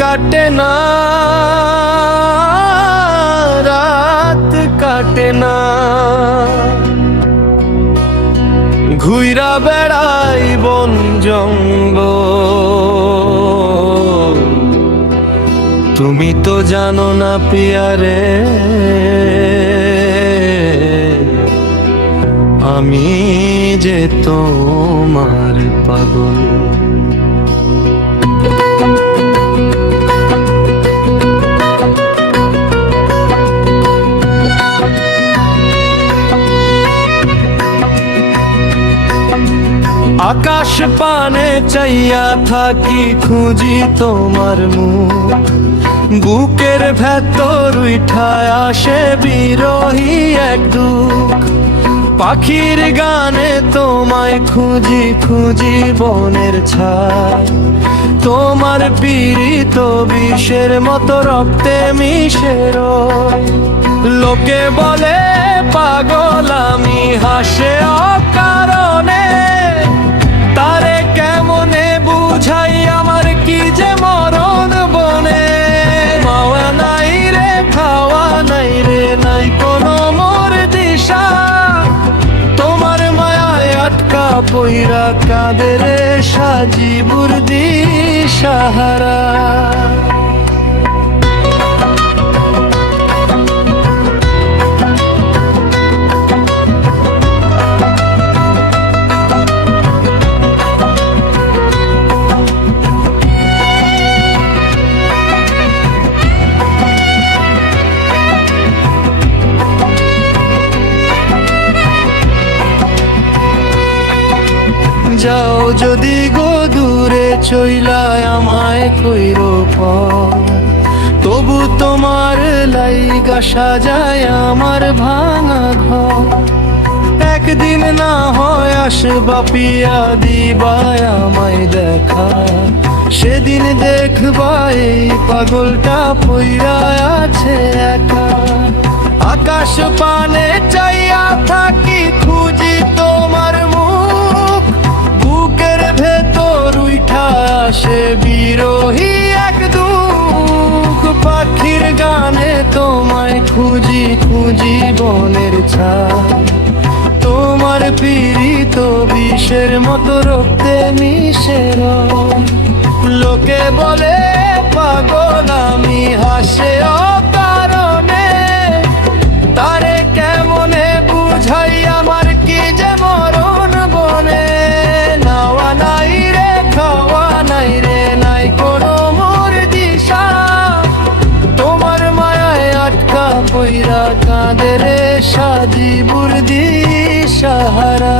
কাটে না, রাত কাটে না, ঘুইরা বেড়াই বন জঙ্গল। তুমি তো জানো না পিয়ারে, আমি যে তোমার পাগল। আকাশ পানে চাইয়া থাকি, খুঁজি তোমার মুখ, বুকের ভেতর উঠায় আসে বিরহী এক দুঃখ। পাখির গানে তোমায় খুঁজি খুঁজি বনের ছায়, তোমার পীড়িত বিষের মতো রক্তে মিশে রয়। লোকে বলে পাগল আমি, হাসে অকারণে, তারে কেমনে বুঝাই আমার কি যে মরণ বনে। মাওয়া নাই রে, খাওয়া নাই রে, নাই কোনো মোর দিশা, তোমার মায়ায় আটকা পইরা কাঁদে রে সাজিবুর দিশাহারা। যাও যদি গো দূরে চইলায় আমায় কইরো পর, তবু তোমার লাইগা সাজায় আমার ভাঙা ঘর। একদিন না হয় আসবা পিয়া, দিবায় আমায় দেখা, সেদিন দেখবা এই পাগলটা পইরা আছে একা। আকাশ পানে চাইয়া থাকি, খুঁজি তোমার মুখ, বুকের ভেতর উঠা আসে বিরহী এক দুঃখ। পাখির গানে তোমায় খুঁজি খুঁজি বনের ছায়, তোমার পীড়িত বিষের মতো রক্তে মিশে রয়। লোকে বলে পাগল আমি, হাসে অকারণে, তারে কেমনে বুঝাই আমার কি যে মরণ বনে। নাওয়া নাই রে, খাওয়া নাই রে, নাই কোনো মোর দিশা, তোমার মায়ায় আটকা পইরা কাঁদে রে সাজিবুর দিশাহারা।